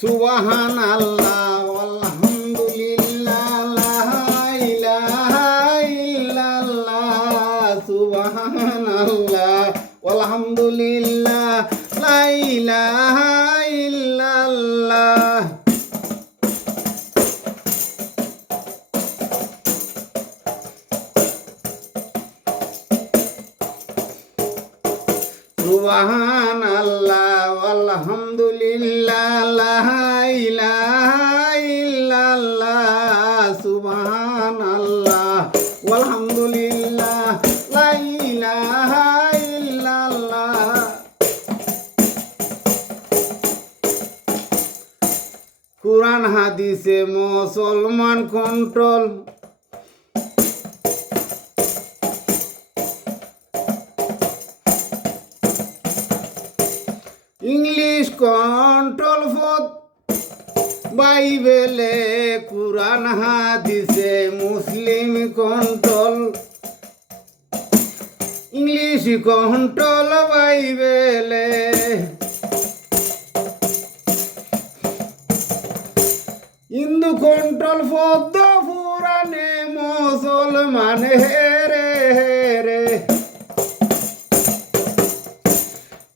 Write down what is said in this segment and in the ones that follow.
সুবহানাল্লাহ আলহামদুলিল্লাহ লা ইলাহা ইল্লাল্লাহ সুবহানাল্লাহ আলহামদুলিল্লাহ লা ইলাহা ইল্লাল্লাহ সুবহানাল্লাহ আলহামদুলিল্লাহ লা ইলাহা ইল্লাল্লাহ সুবহানাল্লাহ আলহামদুলিল্লাহ লা ইলাহা ইল্লাল্লাহ কুরআন হাদিসে মুসলমান কন্ট্রোল ইংলিশ কন্ট্রোল ফর বাইবেলে কুরআন হাদিসে মুসলিম কন্ট্রোল ইংলিশ কন্ট্রোল বাইবেলে হিন্দু কন্ট্রোল পদ্ম পুরাণে মুসলমান হেরে হেরে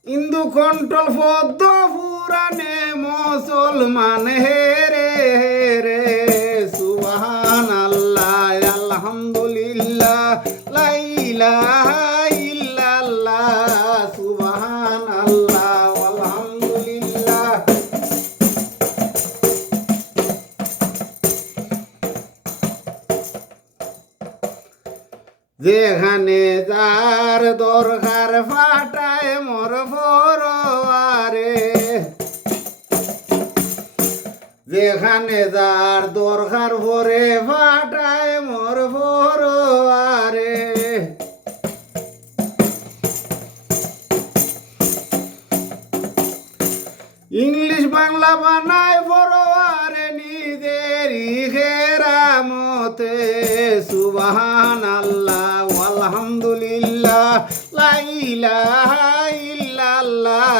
হিন্দু কন্ট্রোল পদ্ম পুরাণে মুসলমান হেরে হেরে সুবহানাল্লাহ আলহামদুলিল্লাহ লা ইলাহা ইল্লাল্লাহ সুবহানাল্লাহ আলহামদুলিল্লাহ যেখানে যার দরকার ফাটায় মোর ফরোয়ারে যেখানে যার দরকার ভরে ফাটায় মোর ফরোয়ারে ইংলিশ বাংলা বানায় ফরোয়ারে নিজেরই খেরামতে সুবহানাল্লাহ আলহামদুলিল্লাহ লা ইলাহা ইল্লাল্লাহ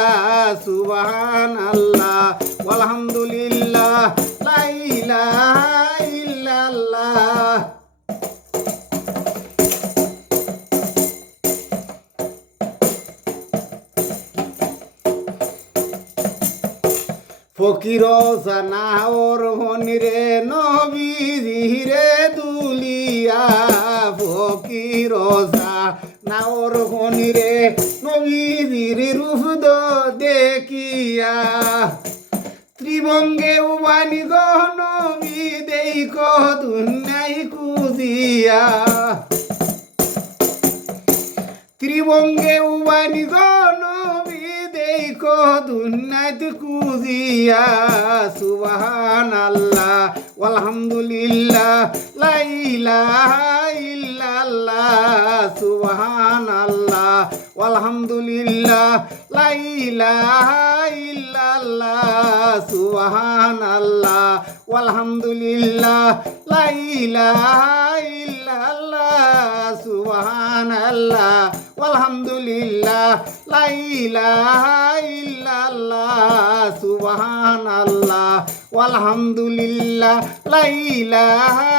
সুবহানাল্লাহ আলহামদুলিল্লাহ লা ইলাহা ইল্লাল্লাহ ফকির সানাওর হনিরে নবীজিরে দুলিয়া ফকির সানাওর হনিরে নবীজির রূপ দেখিয়া ত্রিভঙ্গে উবানি নবী দেখ দুনিয়াই কুজিয়া ত্রিভঙ্গে উবানি নবী দেখ দুনিয়াত কুজিয়া সুবহানাল্লাহ আলহামদুলিল্লাহ লা ইলাহা ইল্লাল্লাহ সুবহানাল্লাহ আলহামদুলিল্লাহ লা ইলাহা ইল্লাল্লাহ সুবহানাল্লাহ আলহামদুলিল্লাহ লা ইলাহা ইল্লাল্লাহ সুবহানাল্লাহ আলহামদুলিল্লাহ লা ইলাহা ইল্লাল্লাহ সুবহানাল্লাহ আলহামদুলিল্লাহ লা ইলাহা